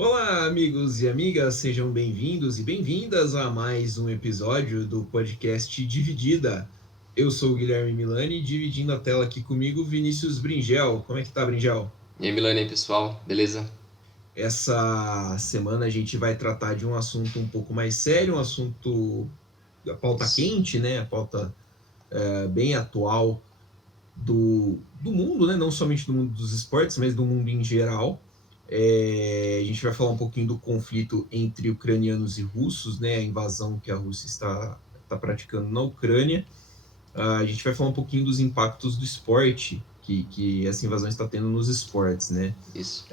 Olá, amigos e amigas, sejam bem-vindos e bem-vindas a mais um episódio do podcast Dividida. Eu sou o Guilherme Milani, dividindo a tela aqui comigo, Vinícius Bringel. Como é que tá, Bringel? E aí, Milane, aí, pessoal, beleza? Essa semana a gente vai tratar de um assunto um pouco mais sério, um assunto da pauta Isso. quente, né? A pauta bem atual do mundo, né? Não somente do mundo dos esportes, mas do mundo em geral. A gente vai falar um pouquinho do conflito entre ucranianos e russos, né? A invasão que a Rússia está praticando na Ucrânia. A gente vai falar um pouquinho dos impactos do esporte que essa invasão está tendo nos esportes, né? Isso.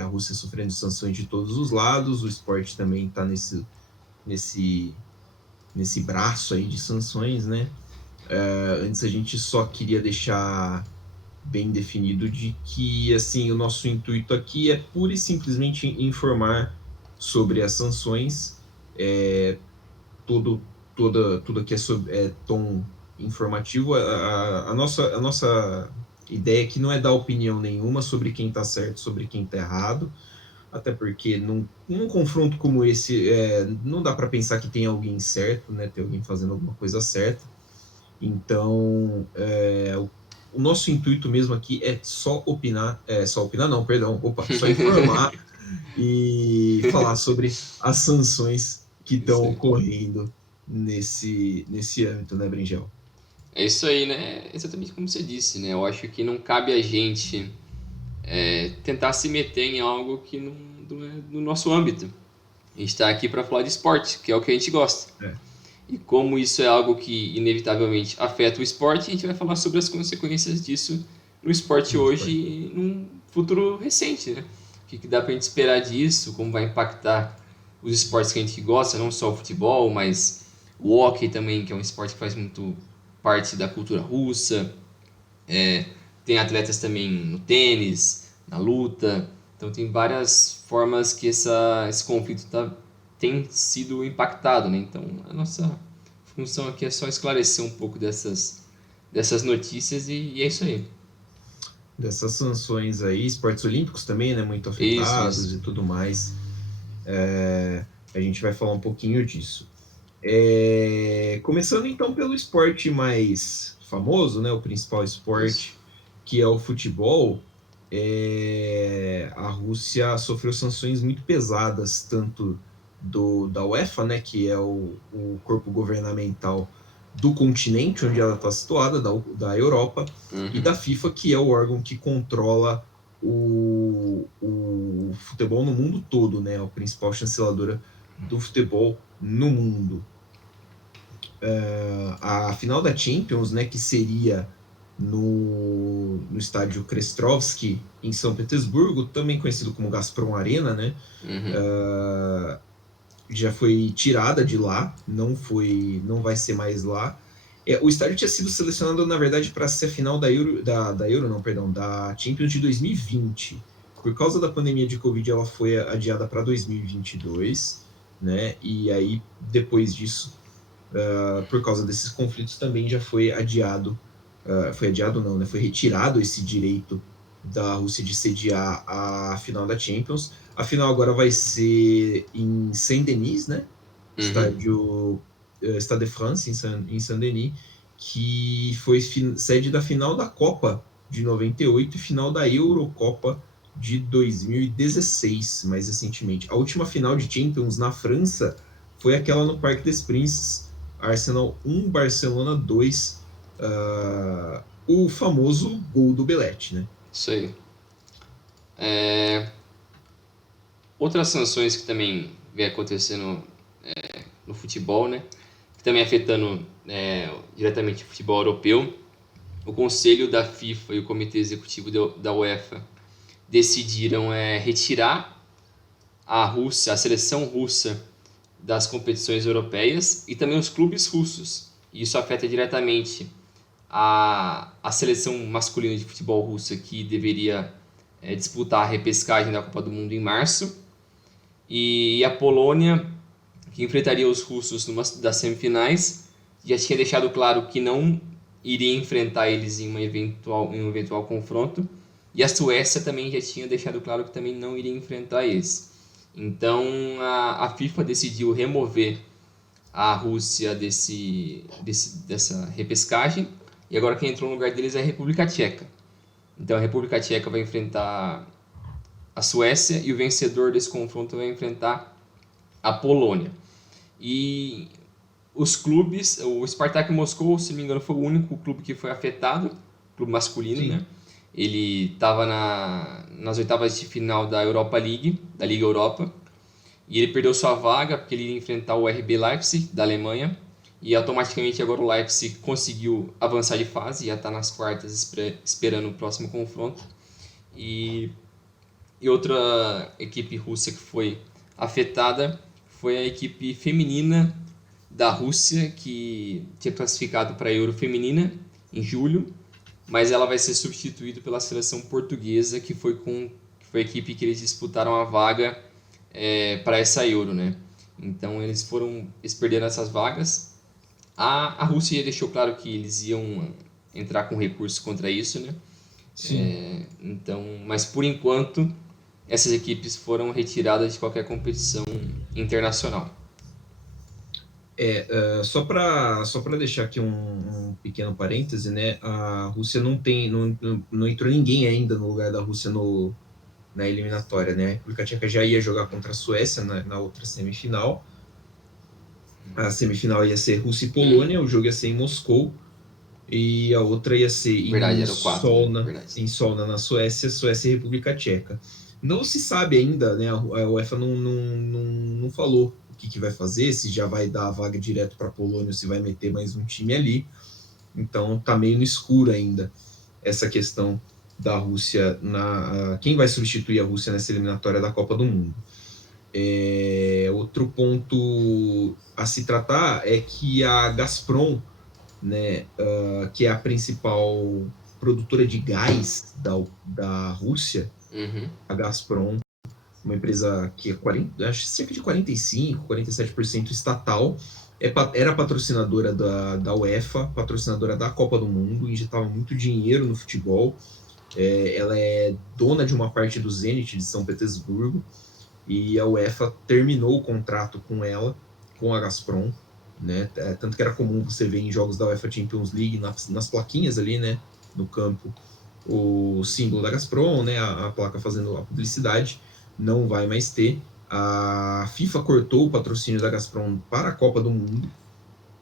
A Rússia sofrendo sanções de todos os lados, o esporte também está nesse, nesse braço aí de sanções, né? Antes a gente só queria deixar bem definido de que assim o nosso intuito aqui é pura e simplesmente informar sobre as sanções. Tudo aqui é tom informativo. A nossa ideia aqui não é dar opinião nenhuma sobre quem está certo, sobre quem está errado, até porque num confronto como esse não dá para pensar que tem alguém certo, né? Tem alguém fazendo alguma coisa certa. Então, o nosso intuito mesmo aqui é só opinar não, perdão, só informar e falar sobre as sanções que estão Isso aí. ocorrendo nesse âmbito, né, Bringel? É isso aí, né? Exatamente como você disse, né? Eu acho que não cabe a gente tentar se meter em algo que não é do nosso âmbito. A gente está aqui para falar de esporte, que é o que a gente gosta. É, E como isso é algo que inevitavelmente afeta o esporte, a gente vai falar sobre as consequências disso no esporte no hoje esporte. e num futuro recente, né? O que dá pra gente esperar disso, como vai impactar os esportes que a gente gosta, não só o futebol, mas o hóquei também, que é um esporte que faz muito parte da cultura russa. Tem atletas também no tênis, na luta. Então tem várias formas que esse conflito tem sido impactado, né? Então a nossa função aqui é só esclarecer um pouco dessas notícias e é isso aí. Dessas sanções aí, esportes olímpicos também, né, muito Isso, afetados isso. e tudo mais. A gente vai falar um pouquinho disso. Começando então pelo esporte mais famoso, né, o principal Isso. esporte, que é o futebol. A Rússia sofreu sanções muito pesadas, tanto da UEFA, né, que é o corpo governamental do continente onde ela está situada, da Europa, e Uhum. da FIFA, que é o órgão que controla o futebol no mundo todo, né, a principal chanceladora do futebol no mundo. A final da Champions, né, que seria no estádio Krestovsky, em São Petersburgo, também conhecido como Gazprom Arena, né, Uhum. já foi tirada de lá, não vai ser mais lá. O estádio tinha sido selecionado, na verdade, para ser a final da Euro, não, perdão, da Champions de 2020. Por causa da pandemia de Covid, ela foi adiada para 2022, né? E aí, depois disso, por causa desses conflitos, também já foi adiado não, né? Foi retirado esse direito da Rússia de sediar a final da Champions. A final agora vai ser em Saint-Denis, né? Uhum. Stade de France, em Saint-Denis, que foi sede da final da Copa de 98 e final da Eurocopa de 2016, mais recentemente. A última final de Champions na França foi aquela no Parque des Princes, Arsenal 1, Barcelona 2, o famoso gol do Belete, né? Isso aí. É, outras sanções que também vem acontecendo no futebol, né? Que também afetando diretamente o futebol europeu. O Conselho da FIFA e o Comitê Executivo da UEFA decidiram retirar a Rússia, a seleção russa das competições europeias e também os clubes russos. E isso afeta diretamente a seleção masculina de futebol russa que deveria disputar a repescagem da Copa do Mundo em março e a Polônia que enfrentaria os russos numa das semifinais já tinha deixado claro que não iria enfrentar eles em um eventual confronto e a Suécia também já tinha deixado claro que também não iria enfrentar eles. Então a FIFA decidiu remover a Rússia dessa repescagem, e agora quem entrou no lugar deles é a República Tcheca. Então a República Tcheca vai enfrentar a Suécia e o vencedor desse confronto vai enfrentar a Polônia. E os clubes, o Spartak Moscou, se não me engano, foi o único clube que foi afetado, clube masculino, Sim. né? Ele estava nas oitavas de final da Europa League, da Liga Europa, e ele perdeu sua vaga porque ele ia enfrentar o RB Leipzig, da Alemanha, e automaticamente agora o Leipzig conseguiu avançar de fase, já está nas quartas esperando o próximo confronto. E outra equipe russa que foi afetada foi a equipe feminina da Rússia, que tinha classificado para a Euro Feminina em julho, mas ela vai ser substituída pela seleção portuguesa, que foi a equipe que eles disputaram a vaga para essa Euro, né? Então eles perderam essas vagas. A Rússia deixou claro que eles iam entrar com recurso contra isso, né? Sim. Então, mas por enquanto essas equipes foram retiradas de qualquer competição internacional. Só para deixar aqui um pequeno parêntese, né? A Rússia não entrou ninguém ainda no lugar da Rússia na eliminatória, né? A República Tcheca já ia jogar contra a Suécia na outra semifinal. A semifinal ia ser Rússia e Polônia, o jogo ia ser em Moscou, e a outra ia ser Verdade, era o 4, né? em Solna, na Suécia e República Tcheca. Não se sabe ainda, né? A UEFA não falou o que vai fazer, se já vai dar a vaga direto para a Polônia ou se vai meter mais um time ali. Então tá meio no escuro ainda essa questão da Rússia quem vai substituir a Rússia nessa eliminatória da Copa do Mundo. Outro ponto a se tratar é que a Gazprom, né, que é a principal produtora de gás da Rússia, a Gazprom, uma empresa que é cerca de 45%, 47% estatal, era patrocinadora da UEFA, patrocinadora da Copa do Mundo, injetava muito dinheiro no futebol. Ela é dona de uma parte do Zenit de São Petersburgo, e a UEFA terminou o contrato com ela, com a Gazprom, né? Tanto que era comum você ver em jogos da UEFA Champions League, nas plaquinhas ali, né, no campo, o símbolo da Gazprom, né, a placa fazendo a publicidade. Não vai mais ter. A FIFA cortou o patrocínio da Gazprom para a Copa do Mundo.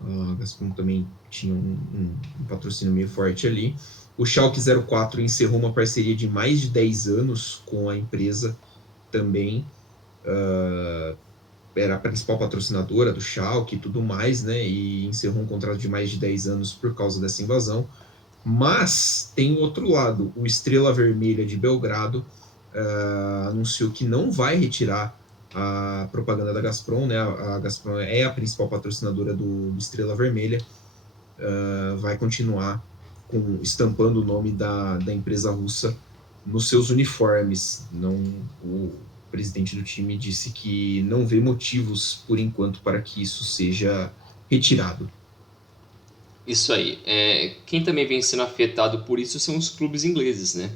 A Gazprom também tinha um patrocínio meio forte ali. O Schalke 04 encerrou uma parceria de mais de 10 anos com a empresa também. Era a principal patrocinadora do Schalke e tudo mais, né? E encerrou um contrato de mais de 10 anos por causa dessa invasão. Mas tem o outro lado. O Estrela Vermelha de Belgrado anunciou que não vai retirar a propaganda da Gazprom, né? A Gazprom é a principal patrocinadora do Estrela Vermelha. Vai continuar estampando o nome da empresa russa nos seus uniformes. O presidente do time disse que não vê motivos, por enquanto, para que isso seja retirado. Isso aí. Quem também vem sendo afetado por isso são os clubes ingleses, né?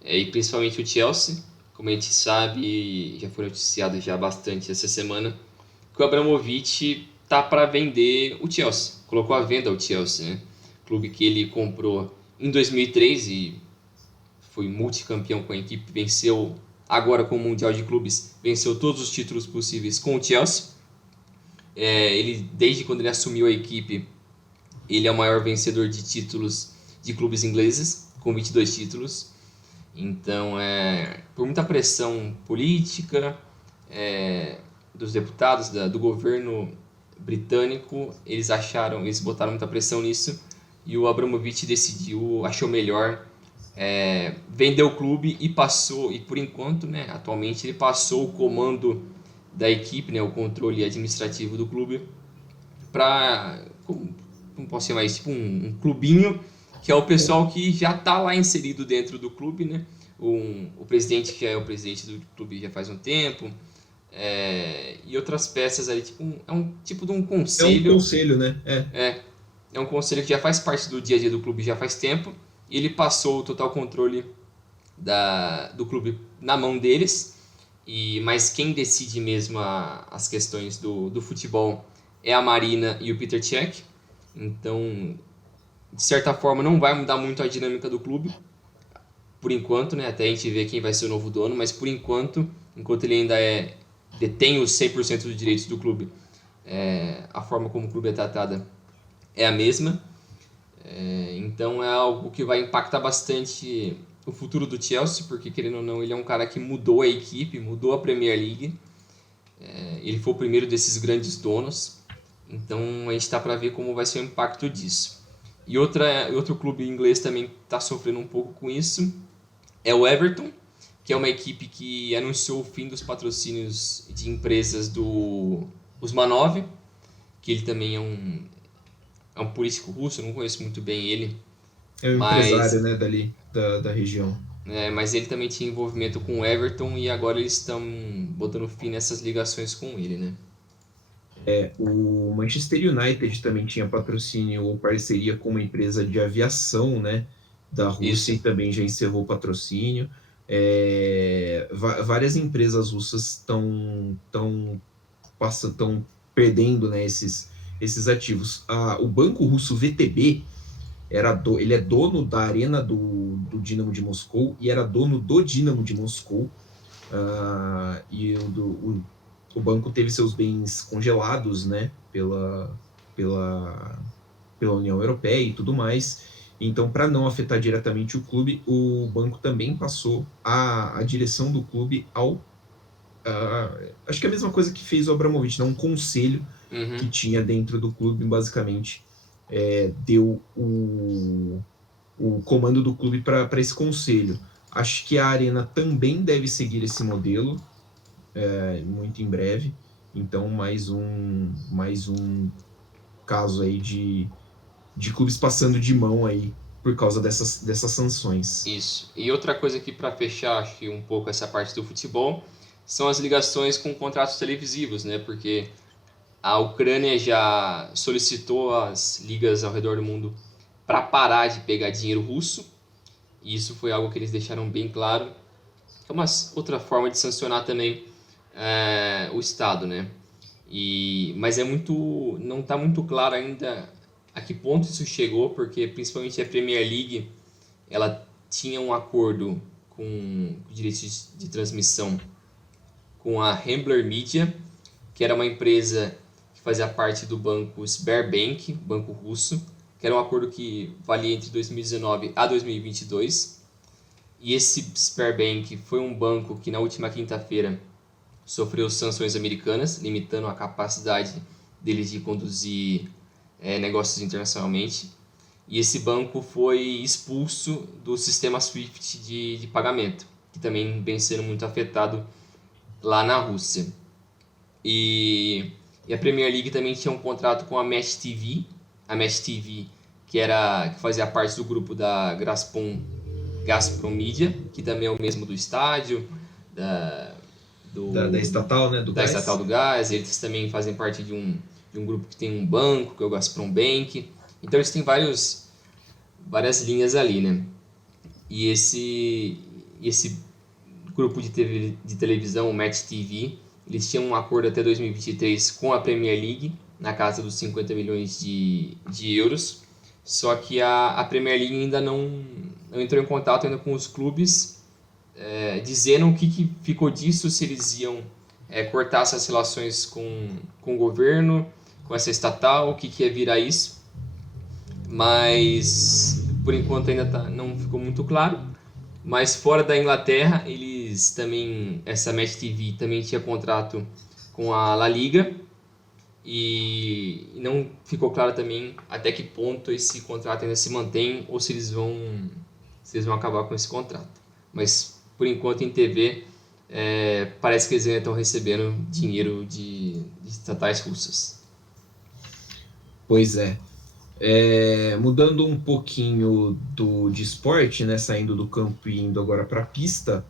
E principalmente o Chelsea, como a gente sabe, já foi noticiado já bastante essa semana, que o Abramovich tá para vender o Chelsea. Colocou à venda o Chelsea, né? Clube que ele comprou em 2003 e foi multicampeão com a equipe, venceu agora com o Mundial de Clubes, venceu todos os títulos possíveis com o Chelsea. Ele, desde quando ele assumiu a equipe, ele é o maior vencedor de títulos de clubes ingleses, com 22 títulos. Então, por muita pressão política dos deputados, do governo britânico, eles botaram muita pressão nisso, e o Abramovich achou melhor vender o clube e por enquanto, né, atualmente ele passou o comando da equipe, né, o controle administrativo do clube para, como posso chamar isso, tipo um clubinho, que é o pessoal que já está lá inserido dentro do clube, né? O presidente que já é o presidente do clube já faz um tempo, e outras peças ali, é um tipo de um conselho. É um conselho, né? É um conselho que já faz parte do dia a dia do clube já faz tempo, e ele passou o total controle do clube na mão deles, Mas quem decide mesmo as questões do futebol é a Marina e o Peter Cech. Então, de certa forma, não vai mudar muito a dinâmica do clube, por enquanto, né? Até a gente ver quem vai ser o novo dono, mas por enquanto, enquanto ele ainda detém os 100% dos direitos do clube, a forma como o clube é tratado é a mesma. Então é algo que vai impactar bastante o futuro do Chelsea, porque querendo ou não, ele é um cara que mudou a equipe, mudou a Premier League. Ele foi o primeiro desses grandes donos. Então a gente está para ver como vai ser o impacto disso. E outro clube inglês também está sofrendo um pouco com isso é o Everton, que é uma equipe que anunciou o fim dos patrocínios de empresas do Usmanov, que ele também é um político russo, eu não conheço muito bem ele, É o empresário, mas, né, dali, da região. mas ele também tinha envolvimento com o Everton e agora eles estão botando fim nessas ligações com ele, né? O Manchester United também tinha patrocínio ou parceria com uma empresa de aviação, né, da Rússia, e Isso. também já encerrou o patrocínio. Várias empresas russas estão perdendo, né, esses ativos. O banco russo VTB ele é dono da arena do Dinamo de Moscou e era dono do Dinamo de Moscou. E o banco teve seus bens congelados, né, pela, pela União Europeia e tudo mais. Então, para não afetar diretamente o clube, o banco também passou a direção do clube acho que é a mesma coisa que fez o Abramovich, né? Um conselho que Uhum. tinha dentro do clube, basicamente, deu o comando do clube para esse conselho. Acho que a Arena também deve seguir esse modelo, muito em breve. Então, mais um caso aí de clubes passando de mão aí por causa dessas sanções. Isso. E outra coisa aqui para fechar, acho que um pouco essa parte do futebol, são as ligações com contratos televisivos, né? Porque a Ucrânia já solicitou às ligas ao redor do mundo para parar de pegar dinheiro russo, e isso foi algo que eles deixaram bem claro. É uma outra forma de sancionar também o Estado, né? Mas não está muito claro ainda a que ponto isso chegou, porque principalmente a Premier League ela tinha um acordo com direitos de transmissão com a Rambler Media, que era uma empresa que fazia parte do banco Sberbank, banco russo, que era um acordo que valia entre 2019 a 2022. E esse Sberbank foi um banco que na última quinta-feira sofreu sanções americanas, limitando a capacidade deles de conduzir negócios internacionalmente. E esse banco foi expulso do sistema SWIFT de pagamento, que também vem sendo muito afetado lá na Rússia. E a Premier League também tinha um contrato com a Mesh TV, que fazia parte do grupo da Gazprom Media, que também é o mesmo do estádio, Da estatal, né, do da estatal gás. do gás. Eles também fazem parte de um grupo que tem um banco, que é o Gazprom Bank. Então eles têm várias linhas ali, né? E esse grupo de televisão, o Match TV, eles tinham um acordo até 2023 com a Premier League, na casa dos 50 milhões de euros. Só que a Premier League ainda não entrou em contato ainda com os clubes, dizendo o que ficou disso, se eles iam cortar essas relações com o governo, com essa estatal, o que ia virar isso. Mas por enquanto ainda não ficou muito claro. Mas fora da Inglaterra, eles também, essa Match TV também tinha contrato com a La Liga, e não ficou claro também até que ponto esse contrato ainda se mantém ou se eles vão acabar com esse contrato. Mas por enquanto em TV parece que eles ainda estão recebendo dinheiro de estatais russas. Pois é. Mudando um pouquinho de esporte, né, saindo do campo e indo agora para a pista,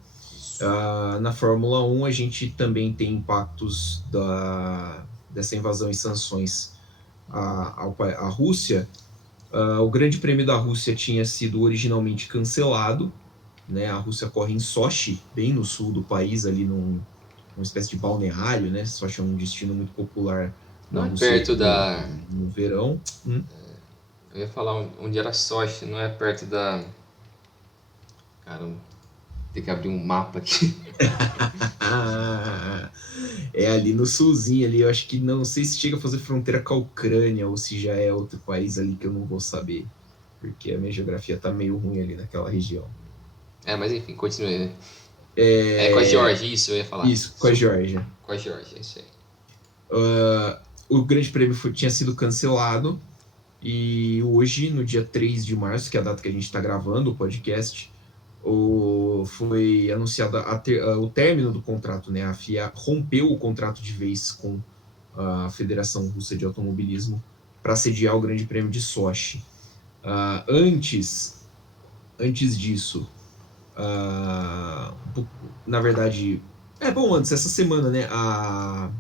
na Fórmula 1 a gente também tem impactos dessa invasão e sanções à Rússia. O Grande Prêmio da Rússia tinha sido originalmente cancelado, né? A Rússia corre em Sochi, bem no sul do país, ali uma espécie de balneário, né? Sochi é um destino muito popular na Não é Rússia perto da... no verão. Eu ia falar onde era Sochi, não é perto da... Caramba, tem que abrir um mapa aqui. É ali no sulzinho ali, eu acho que não sei se chega a fazer fronteira com a Ucrânia ou se já é outro país ali que eu não vou saber, porque a minha geografia tá meio ruim ali naquela região. Mas enfim, continue, né? É com a É, Geórgia, isso eu ia falar. isso, com a Geórgia. Com a Geórgia, é isso aí. O Grande Prêmio tinha sido cancelado e hoje, no dia 3 de março, que é a data que a gente está gravando o podcast, foi anunciado o término do contrato, né? A FIA rompeu o contrato de vez com a Federação Russa de Automobilismo para sediar o Grande Prêmio de Sochi. Antes disso, na verdade, antes, essa semana, né? A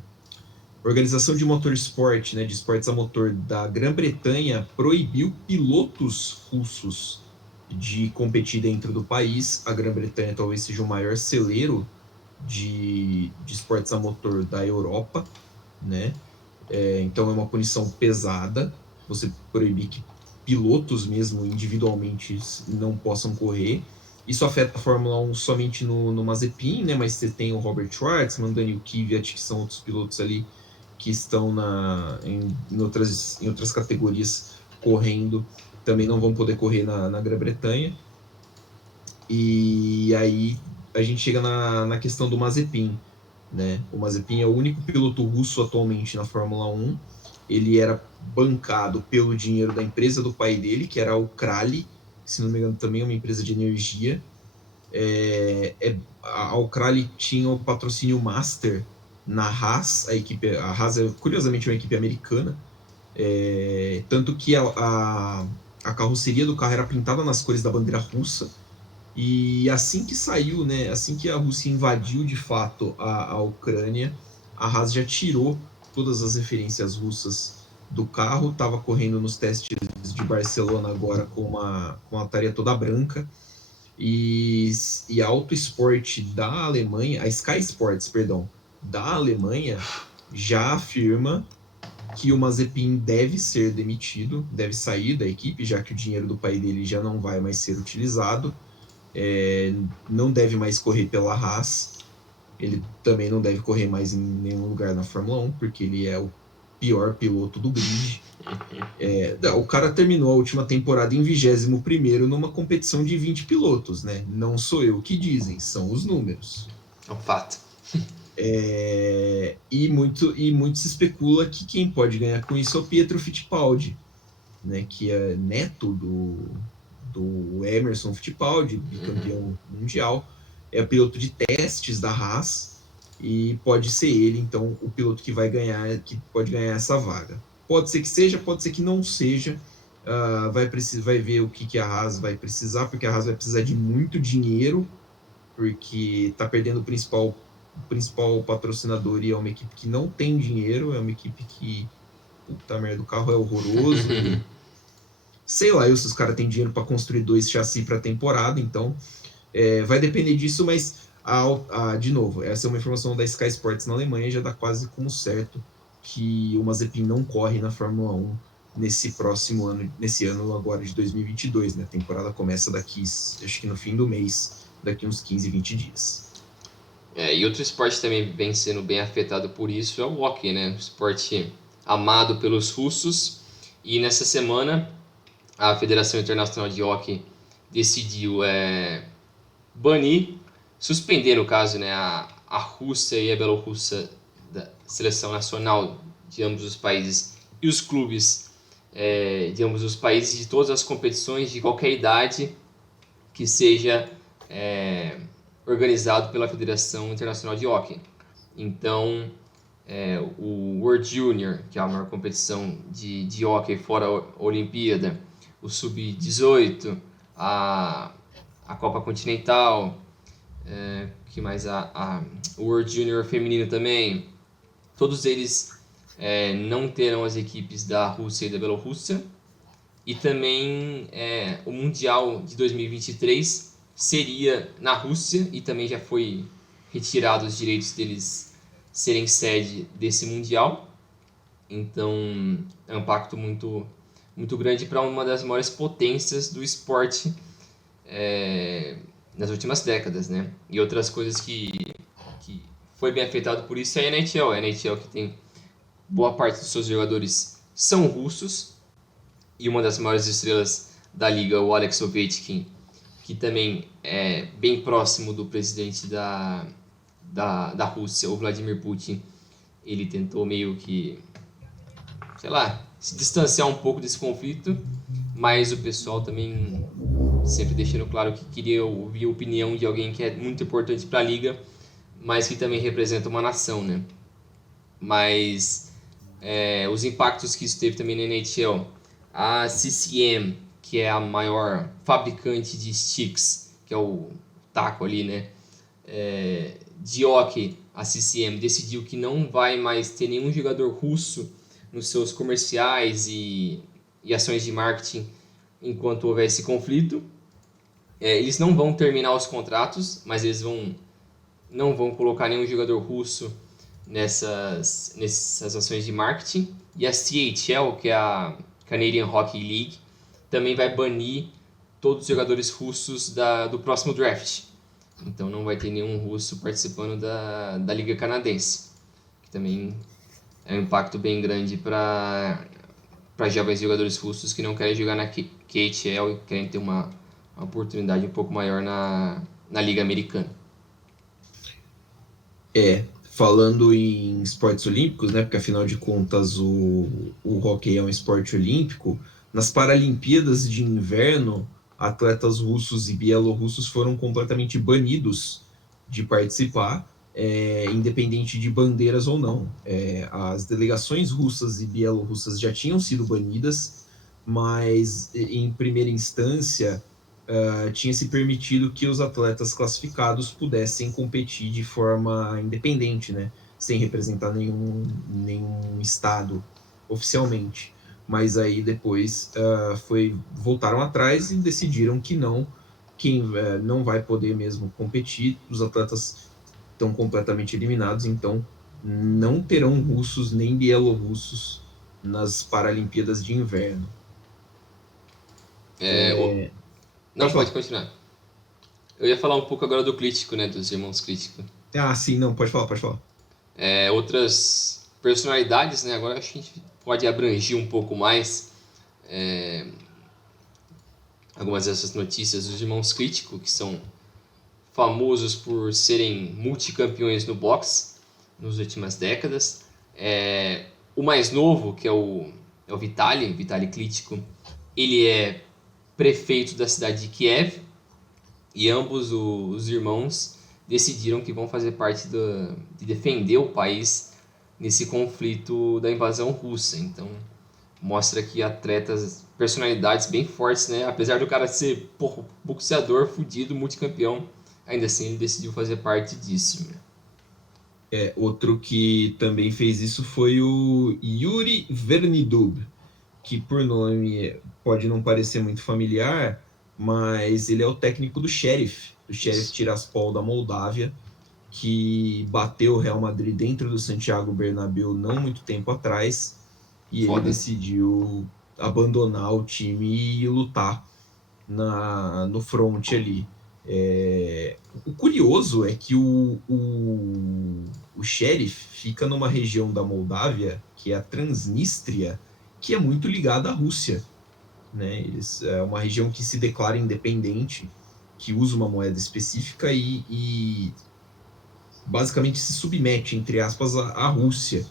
Organização de Motorsport, né, de esportes a motor da Grã-Bretanha proibiu pilotos russos de competir dentro do país. A Grã-Bretanha talvez seja o maior celeiro de esportes a motor da Europa, né? Então é uma punição pesada. Você proibir que pilotos mesmo individualmente não possam correr. Isso afeta a Fórmula 1 somente no Mazepin, né? Mas você tem o Robert Schwartzman, Daniel Kvyat, que são outros pilotos ali que estão em outras categorias correndo, também não vão poder correr na Grã-Bretanha. E aí a gente chega na questão do Mazepin, né? O Mazepin é o único piloto russo atualmente na Fórmula 1. Ele era bancado pelo dinheiro da empresa do pai dele, que era a Ukrali, que, se não me engano, também é uma empresa de energia. A Ukrali tinha o patrocínio Master na Haas. A Haas é, curiosamente, uma equipe americana. Tanto que a carroceria do carro era pintada nas cores da bandeira russa. E assim que saiu, né, assim que a Rússia invadiu de fato a Ucrânia, a Haas já tirou todas as referências russas do carro, estava correndo nos testes de Barcelona agora com uma tarefa toda branca. E a Auto Sport da Alemanha, a Sky Sports, perdão, da Alemanha, já afirma que o Mazepin deve ser demitido, deve sair da equipe, já que o dinheiro do pai dele já não vai mais ser utilizado. Não deve mais correr pela Haas. Ele também não deve correr mais em nenhum lugar na Fórmula 1, porque ele é o pior piloto do grid. O cara terminou a última temporada em 21º numa competição de 20 pilotos, né? Não sou eu que dizem, são os números. É um fato. E muito se especula que quem pode ganhar com isso é o Pietro Fittipaldi, né? Que é neto do Emerson Fittipaldi, bicampeão mundial. É piloto de testes da Haas e pode ser ele, então, o piloto que pode ganhar essa vaga. Pode ser que seja, pode ser que não seja. Vai ver o que a Haas vai precisar, porque a Haas vai precisar de muito dinheiro, porque está perdendo o principal patrocinador e é uma equipe que não tem dinheiro, é uma equipe que, puta merda, o carro é horroroso. Sei lá, se os caras têm dinheiro para construir 2 chassis para temporada, então vai depender disso, mas de novo, essa é uma informação da Sky Sports na Alemanha, já dá quase como certo que o Mazepin não corre na Fórmula 1 nesse ano agora de 2022, né? A temporada começa daqui, acho que no fim do mês, daqui uns 15, 20 dias. E outro esporte também vem sendo bem afetado por isso é o hockey, né? Um esporte amado pelos russos. E nessa semana a Federação Internacional de Hockey decidiu suspender no caso, né, a Rússia e a Bielorrússia da seleção nacional de ambos os países e os clubes de ambos os países de todas as competições de qualquer idade que seja organizado pela Federação Internacional de Hockey. Então, o World Junior, que é a maior competição de hockey fora a Olimpíada, o Sub-18, a Copa Continental, que mais o World Junior feminino também, todos eles não terão as equipes da Rússia e da Bielorrússia, e também o Mundial de 2023 seria na Rússia e também já foi retirado os direitos deles serem sede desse Mundial. Então, é um impacto muito, muito grande para uma das maiores potências do esporte nas últimas décadas, né? E outras coisas que foi bem afetado por isso é a NHL. A NHL que tem boa parte dos seus jogadores são russos, e uma das maiores estrelas da liga, o Alex Ovechkin, que também é bem próximo do presidente da Rússia, o Vladimir Putin, ele tentou meio que, sei lá, se distanciar um pouco desse conflito, mas o pessoal também sempre deixando claro que queria ouvir a opinião de alguém que é muito importante para a liga, mas que também representa uma nação, né? Mas os impactos que isso teve também na NHL, a CCM, que é a maior fabricante de sticks, que é o taco ali, né? De hockey, a CCM decidiu que não vai mais ter nenhum jogador russo nos seus comerciais e ações de marketing enquanto houver esse conflito. Eles não vão terminar os contratos, mas eles não vão colocar nenhum jogador russo nessas ações de marketing. E a CHL, que é a Canadian Hockey League, também vai banir todos os jogadores russos do próximo draft. Então não vai ter nenhum russo participando da Liga Canadense, que também é um impacto bem grande para jovens jogadores russos que não querem jogar na KHL e querem ter uma oportunidade um pouco maior na Liga Americana. Falando em esportes olímpicos, né, porque afinal de contas o hóquei é um esporte olímpico, nas Paralimpíadas de Inverno, atletas russos e bielorrussos foram completamente banidos de participar, independente de bandeiras ou não. As delegações russas e bielorrussas já tinham sido banidas, mas em primeira instância tinha se permitido que os atletas classificados pudessem competir de forma independente, né? Sem representar nenhum estado oficialmente. Mas aí depois voltaram atrás e decidiram que não, quem não vai poder mesmo competir, os atletas estão completamente eliminados, então não terão russos nem bielorrussos nas Paralimpíadas de Inverno. Não, pode continuar. Eu ia falar um pouco agora do Klitschko, né, dos irmãos Klitschko. Sim, não, pode falar. Outras personalidades, né, agora acho que a gente pode abranger um pouco mais algumas dessas notícias. Os irmãos Klitschko, que são famosos por serem multicampeões no boxe nas últimas décadas. O mais novo, que é o Vitaly Klitschko, ele é prefeito da cidade de Kiev, e ambos os irmãos decidiram que vão fazer parte de defender o país nesse conflito da invasão russa. Então mostra que atletas, personalidades bem fortes, né? Apesar do cara ser boxeador, fudido, multicampeão, ainda assim ele decidiu fazer parte disso. Outro que também fez isso foi o Yuri Vernidub, que por nome pode não parecer muito familiar, mas ele é o técnico do Sheriff Tiraspol da Moldávia, que bateu o Real Madrid dentro do Santiago Bernabéu não muito tempo atrás, e ele decidiu abandonar o time e lutar no front ali. O curioso é que o Sheriff fica numa região da Moldávia, que é a Transnistria, que é muito ligada à Rússia, né? É uma região que se declara independente, que usa uma moeda específica e basicamente se submete, entre aspas, à Rússia.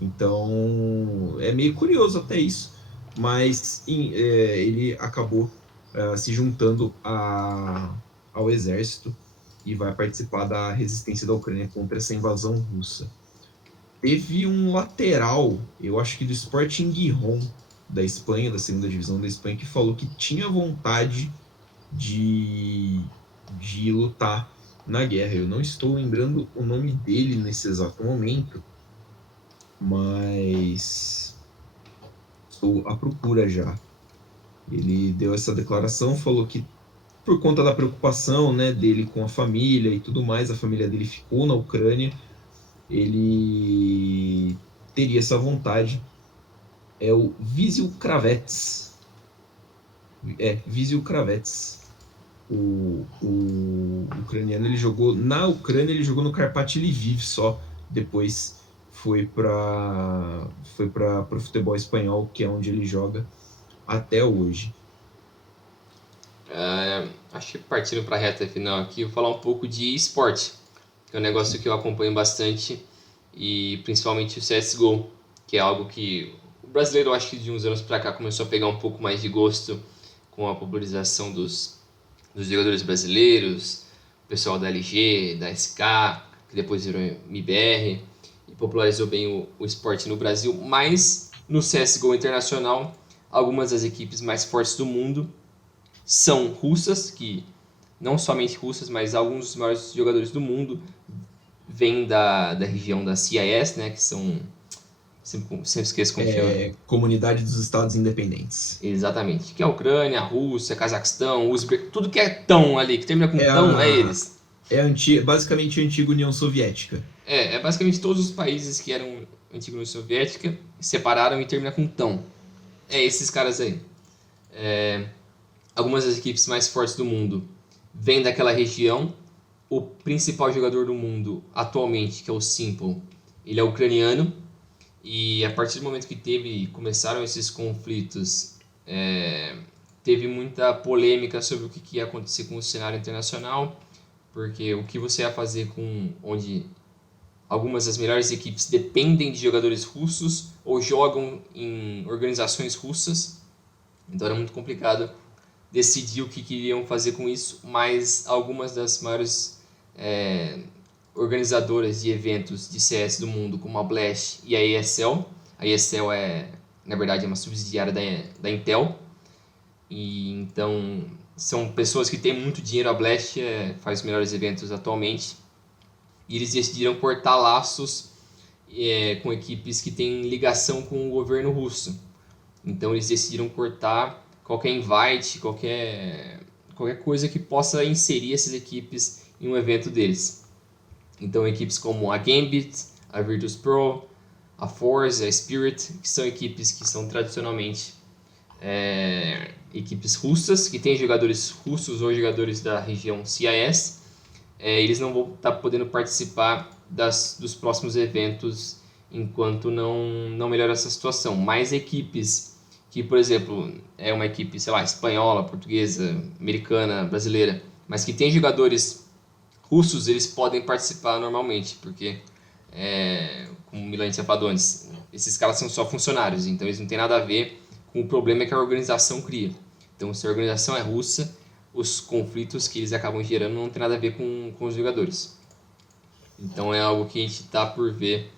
Então, é meio curioso até isso, mas ele acabou se juntando ao exército e vai participar da resistência da Ucrânia contra essa invasão russa. Teve um lateral, eu acho que do Sporting Gijón, da Espanha, da segunda divisão da Espanha, que falou que tinha vontade de lutar na guerra. Eu não estou lembrando o nome dele nesse exato momento, mas estou à procura já. Ele deu essa declaração, falou que por conta da preocupação, né, dele com a família e tudo mais, a família dele ficou na Ucrânia, ele teria essa vontade. É o Vizil Kravets. Vizil Kravets. O ucraniano, ele jogou na Ucrânia, ele jogou no Karpat Lviv só. Depois foi para o futebol espanhol, que é onde ele joga até hoje. Acho que partindo para a reta final aqui, vou falar um pouco de esporte, que é um negócio que eu acompanho bastante, e principalmente o CSGO, que é algo que o brasileiro, acho que de uns anos para cá, começou a pegar um pouco mais de gosto com a popularização dos jogadores brasileiros, o pessoal da LG, da SK, que depois virou MIBR, e popularizou bem o esporte no Brasil, mas no CSGO internacional, algumas das equipes mais fortes do mundo são russas, que não somente russas, mas alguns dos maiores jogadores do mundo vêm da região da CIS, né, que são... Sempre esqueço como chama. Comunidade dos Estados Independentes. Exatamente. Que é a Ucrânia, a Rússia, Cazaquistão, tudo que é tão ali, que termina com tão, é eles. Basicamente a antiga União Soviética. É basicamente todos os países que eram antiga União Soviética, separaram e termina com tão. É esses caras aí. Algumas das equipes mais fortes do mundo vêm daquela região. O principal jogador do mundo atualmente, que é o Simple, ele é ucraniano. E a partir do momento que começaram esses conflitos, teve muita polêmica sobre o que ia acontecer com o cenário internacional, porque o que você ia fazer onde algumas das melhores equipes dependem de jogadores russos ou jogam em organizações russas, então era muito complicado decidir o que queriam fazer com isso, mas algumas das maiores organizadoras de eventos de CS do mundo, como a Blast e a ESL. A ESL na verdade, uma subsidiária da Intel. E então, são pessoas que têm muito dinheiro. A Blast faz os melhores eventos atualmente. E eles decidiram cortar laços com equipes que têm ligação com o governo russo. Então, eles decidiram cortar qualquer invite, qualquer coisa que possa inserir essas equipes em um evento deles. Então, equipes como a Gambit, a Virtus.pro, a Force, a Spirit, que são equipes que são tradicionalmente equipes russas, que têm jogadores russos ou jogadores da região CIS, eles não vão estar podendo participar dos próximos eventos enquanto não melhora essa situação. Mas equipes que, por exemplo, é uma equipe, sei lá, espanhola, portuguesa, americana, brasileira, mas que tem jogadores russos, eles podem participar normalmente, porque, como o Milan tinha falado antes, esses caras são só funcionários, então eles não têm nada a ver com o problema que a organização cria. Então, se a organização é russa, os conflitos que eles acabam gerando não tem nada a ver com os jogadores. Então, é algo que a gente está por ver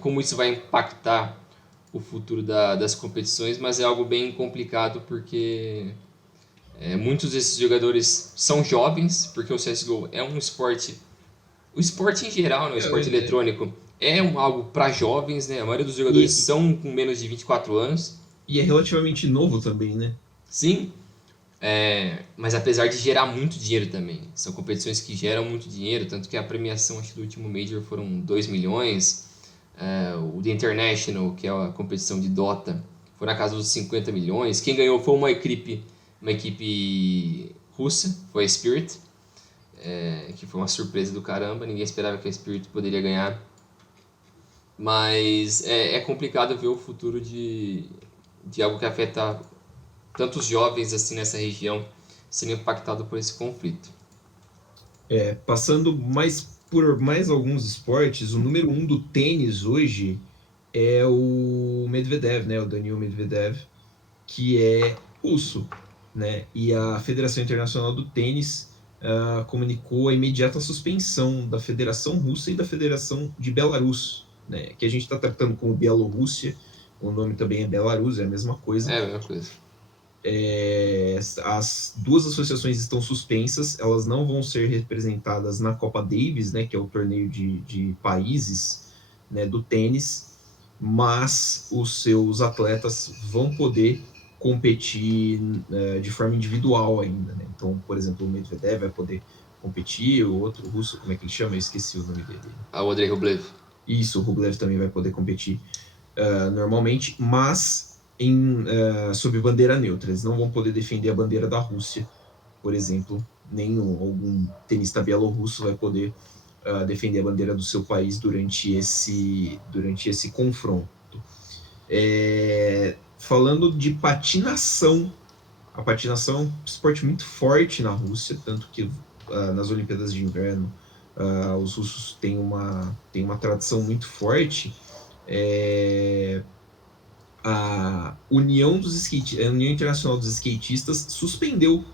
como isso vai impactar o futuro das competições, mas é algo bem complicado porque muitos desses jogadores são jovens, porque o CSGO é um esporte... O esporte em geral, né, o esporte eletrônico, algo para jovens, né? A maioria dos jogadores são com menos de 24 anos. E é relativamente novo também, né? Sim, mas apesar de gerar muito dinheiro também. São competições que geram muito dinheiro, tanto que a premiação acho, do último Major foram 2 milhões. O The International, que é a competição de Dota, foi na casa dos 50 milhões. Quem ganhou foi uma equipe russa, foi a Spirit, que foi uma surpresa do caramba. Ninguém esperava que a Spirit poderia ganhar. Mas é complicado ver o futuro de algo que afeta tantos jovens assim nessa região sendo impactado por esse conflito. Passando por mais alguns esportes, o número 1 do tênis hoje é o Medvedev, né? O Daniil Medvedev, que é russo, né? E a Federação Internacional do Tênis comunicou a imediata suspensão da Federação Russa e da Federação de Belarus, né? Que a gente está tratando como Bielorrússia, o nome também é Belarus, é a mesma coisa. É a mesma coisa. As duas associações estão suspensas, elas não vão ser representadas na Copa Davis, né, que é o torneio de países, né, do tênis, mas os seus atletas vão poder competir de forma individual ainda, né? Então, por exemplo, o Medvedev vai poder competir, o outro russo, como é que ele chama? Eu esqueci o nome dele. O Andrei Rublev. Isso, o Rublev também vai poder competir normalmente, mas sob bandeira neutra. Eles não vão poder defender a bandeira da Rússia, por exemplo. Nem algum tenista bielorrusso vai poder defender a bandeira do seu país durante esse confronto. Falando de patinação, a patinação é um esporte muito forte na Rússia, tanto que nas Olimpíadas de Inverno os russos têm uma tradição muito forte. A a União Internacional dos Skatistas suspendeu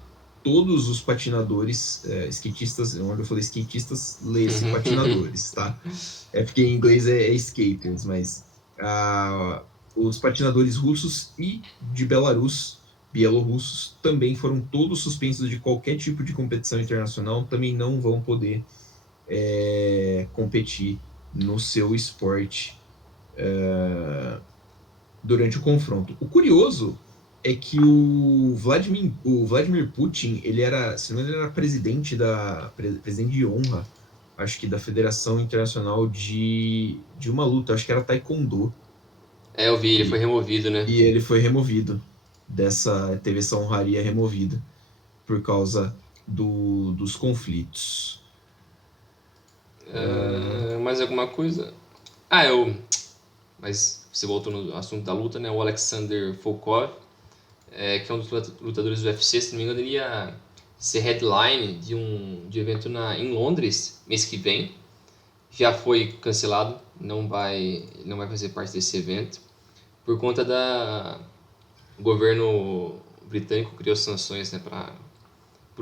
todos os patinadores, skatistas, onde eu falei skatistas, lê-se patinadores, tá? É porque em inglês é skaters, mas os patinadores russos e de Belarus, bielorrussos, também foram todos suspensos de qualquer tipo de competição internacional, também não vão poder competir no seu esporte durante o confronto. O curioso é que o Vladimir Putin, ele era, se não me engano, ele era presidente de honra, acho que da Federação Internacional de uma luta, acho que era Taekwondo. É, eu vi, ele foi E, removido, né? e ele foi removido teve essa honraria removida por causa dos conflitos. Mais alguma coisa? Ah, eu. Mas você voltou no assunto da luta, né? O Alexander Volkov, que é um dos lutadores do UFC, se não me engano, ele ia ser headline de evento em Londres mês que vem. Já foi cancelado, não vai fazer parte desse evento por conta da o governo britânico criou sanções, né, para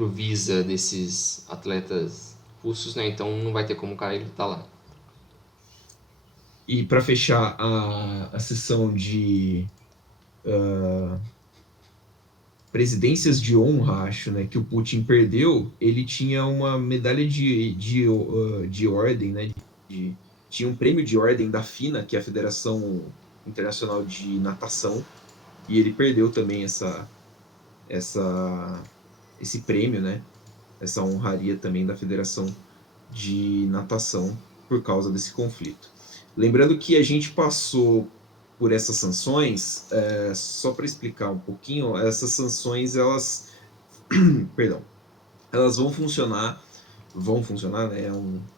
o visa desses atletas russos, né? Então não vai ter como o cara lutar lá. E para fechar a sessão de presidências de honra, acho, né, que o Putin perdeu, ele tinha uma medalha de ordem, né, tinha um prêmio de ordem da FINA, que é a Federação Internacional de Natação, e ele perdeu também essa, esse prêmio, né, essa honraria também da Federação de Natação por causa desse conflito. Lembrando que a gente passou por essas sanções, só para explicar um pouquinho, essas sanções, elas, perdão, elas vão funcionar, né?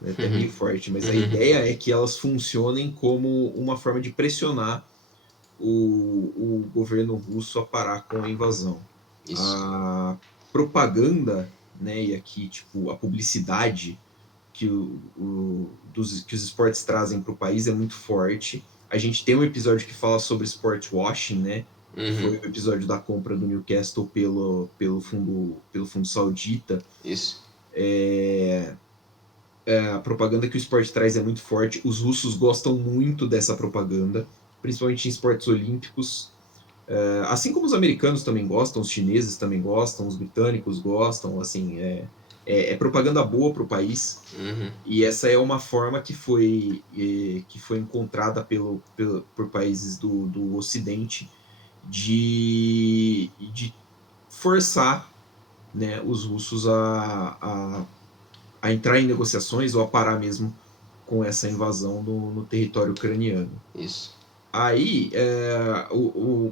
É até meio forte, mas a ideia é que elas funcionem como uma forma de pressionar o governo russo a parar com a invasão. Isso. A propaganda, né, e aqui, tipo, a publicidade que os esportes trazem para o país é muito forte. A gente tem um episódio que fala sobre sport washing, né? Que foi o episódio da compra do Newcastle pelo fundo saudita. Isso. A propaganda que o esporte traz é muito forte. Os russos gostam muito dessa propaganda, principalmente em esportes olímpicos. Assim como os americanos também gostam, os chineses também gostam, os britânicos gostam. Assim, é propaganda boa para o país. E essa é uma forma que foi encontrada por países do Ocidente de forçar, né, os russos a entrar em negociações ou a parar mesmo com essa invasão no território ucraniano. Isso. Aí,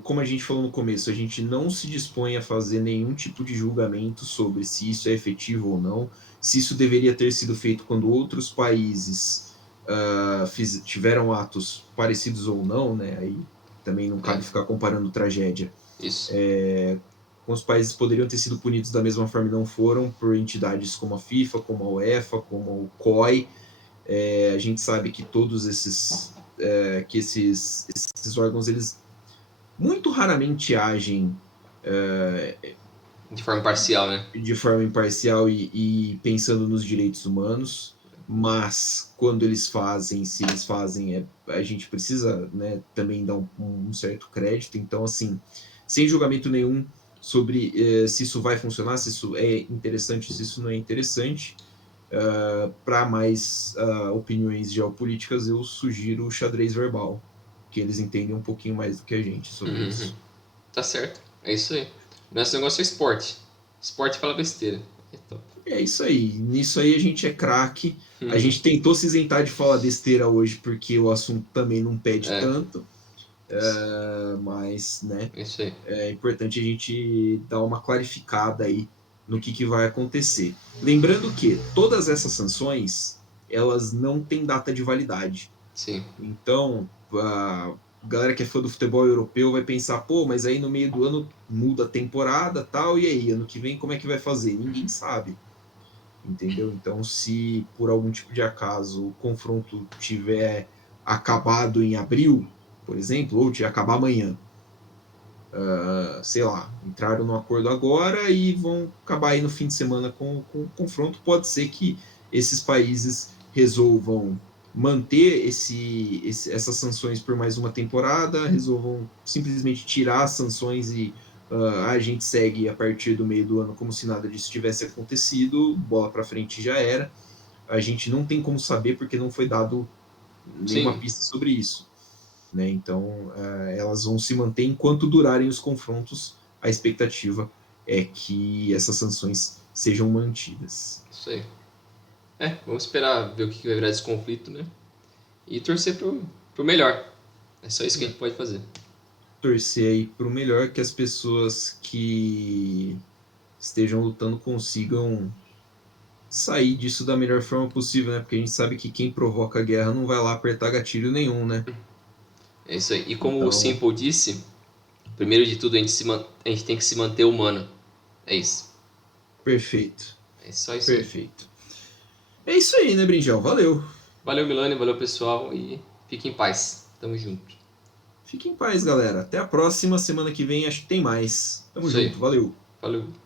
como a gente falou no começo, a gente não se dispõe a fazer nenhum tipo de julgamento sobre se isso é efetivo ou não, se isso deveria ter sido feito quando outros países tiveram atos parecidos ou não, né? Aí também não cabe ficar comparando tragédia. Isso. Os países poderiam ter sido punidos da mesma forma e não foram, por entidades como a FIFA, como a UEFA, como o COI. A gente sabe que todos esses órgãos, eles muito raramente agem de forma parcial, né? De forma imparcial e pensando nos direitos humanos, mas quando eles fazem, se eles fazem, a gente precisa, né, também dar um certo crédito. Então, assim, sem julgamento nenhum sobre se isso vai funcionar, se isso é interessante, se isso não é interessante. Para mais opiniões geopolíticas, eu sugiro o xadrez verbal, que eles entendem um pouquinho mais do que a gente sobre isso. Tá certo. É isso aí. Nosso negócio é esporte. Esporte fala besteira. É top. É isso aí. Nisso aí a gente é craque. A gente tentou se isentar de falar besteira hoje, porque o assunto também não pede É, tanto. Mas, né, é isso aí. é importante a gente dar uma clarificada aí no que vai acontecer. Lembrando que todas essas sanções, elas não têm data de validade. Sim, Então, a galera que é fã do futebol europeu vai pensar, pô, mas aí no meio do ano muda a temporada, tal, e aí, ano que vem como é que vai fazer? Ninguém sabe, entendeu? Então, se por algum tipo de acaso o confronto tiver acabado em abril, por exemplo, ou tiver acabar amanhã, sei lá, entraram no acordo agora e vão acabar aí no fim de semana com o confronto. Pode ser que esses países resolvam manter essas sanções por mais uma temporada, resolvam simplesmente tirar as sanções e a gente segue a partir do meio do ano como se nada disso tivesse acontecido, bola para frente já era. A gente não tem como saber porque não foi dado nenhuma sim, pista sobre isso, né? Então, elas vão se manter enquanto durarem os confrontos. A expectativa é que essas sanções sejam mantidas. isso aí. Vamos esperar ver o que vai virar desse conflito, né? E torcer pro melhor. É só isso que a gente pode fazer. Torcer aí para o melhor, que as pessoas que estejam lutando consigam sair disso da melhor forma possível, né? Porque a gente sabe que quem provoca a guerra não vai lá apertar gatilho nenhum, né? É isso aí. E como o Então, Simple disse, primeiro de tudo a gente tem que se manter humano. É isso. perfeito, É só isso aí. perfeito. É isso aí, né, Brinjal? Valeu. Valeu, Milani, valeu, pessoal, e fique em paz. Tamo junto. Fique em paz, galera. Até a próxima. Semana que vem acho que tem mais. Tamo Isso aí. junto. Valeu. Valeu.